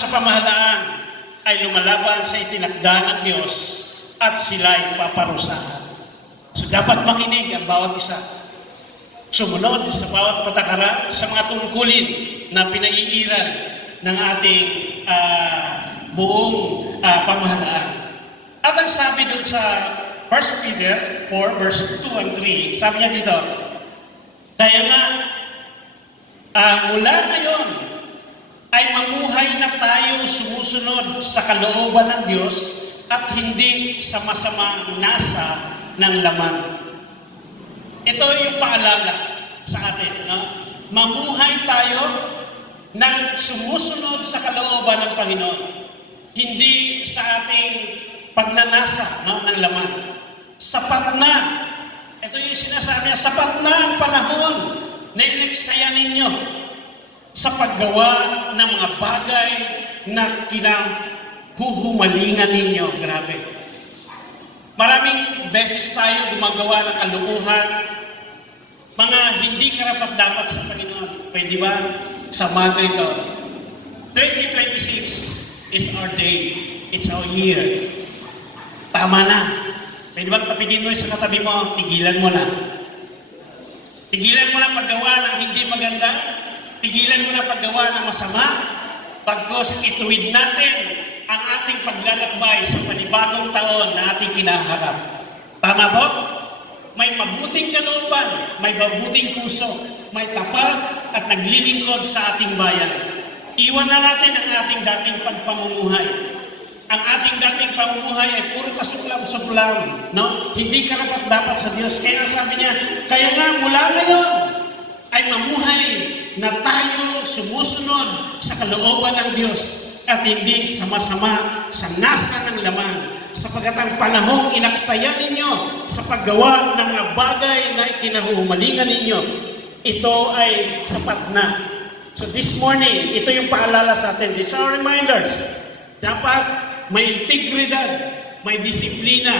sa pamahalaan ay lumalaban sa itinakda ng Diyos at sila'y paparusahan. So dapat makinig ang bawat isa. Sumunod sa bawat patakaran sa mga tungkulin na pinaiiral ng ating buong pamahalaan. At ang sabi dun sa 1 Peter 4 verse 2 and 3, sabi niya dito, kaya nga, mula ngayon ay mamuhay na tayo sumusunod sa kalooban ng Diyos at hindi sa masamang nasa ng laman. Ito yung paalala sa atin. No? Mamuhay tayo ng sumusunod sa kalooban ng Panginoon. Hindi sa ating pagnanasa ng laman. Sapat na. Ito yung sinasabi niya, sapat na ang panahon na inaksaya ninyo sa paggawa ng mga bagay na kinahuhumalingan ninyo. Grabe. Maraming beses tayo gumagawa ng kalukuhan, mga hindi karapat-dapat sa Panginoon. Pwede ba? Sa mga ito. 2026 is our day. It's our year. Tama na. Pwede ba tapikin mo sa katabi mo, tigilan mo na. Tigilan mo na paggawa ng hindi maganda. Tigilan mo na paggawa ng masama. Pagkos ituwid natin ang ating paglalakbay sa panibagong taon na ating kinaharap. Tama po? May mabuting kalooban, may mabuting puso, may tapat at naglilingkod sa ating bayan. Iwan na natin ang ating dating pagpamumuhay. Ang ating dating pamumuhay ay puro kasuklam-suklam, no? Hindi karapat-dapat sa Diyos. Kaya sabi niya, kaya nga mula ngayon ay mamuhay na tayo sumusunod sa kalooban ng Diyos at hindi sa masama sa nasa ng laman, sapagkat ang panahong inaksaya ninyo sa paggawa ng mga bagay na kinahuhumalingan ninyo, ito ay sapat na. So this morning, ito yung paalala sa atin. These are reminders. Dapat may integridad, may disiplina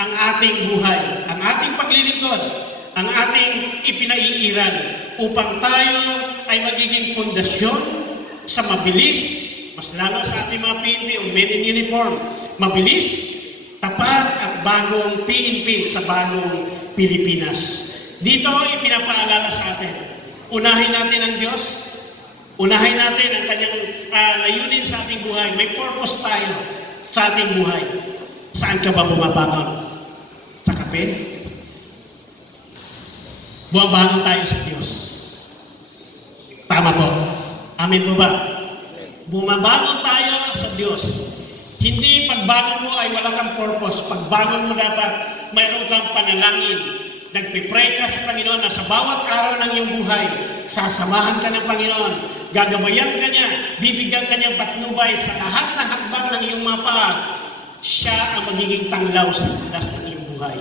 ang ating buhay, ang ating paglilingkod, ang ating ipinaiiral upang tayo ay magiging pundasyon sa mabilis, mas lalo sa ating mga PNP o men in uniform, mabilis, tapat at bagong PNP sa bagong Pilipinas. Dito ipinapaalala sa atin, unahin natin ang Diyos, unahin natin ang kanyang layunin sa ating buhay. May purpose tayo sa ating buhay. Saan ka ba bumabangon? Sa kape? Bumabangon tayo sa Diyos. Tama po. Amin po ba? Bumabangon tayo sa Diyos. Hindi pagbangon mo ay wala kang purpose. Pagbangon mo dapat mayroon kang panalangin. Nagpipray ka sa Panginoon na sa bawat araw ng iyong buhay, sasamahan ka ng Panginoon, gagabayan ka niya, bibigyan ka niyang patnubay sa lahat na hakbang ng iyong mga paa. Siya ang magiging tanglaw sa landas ng iyong buhay.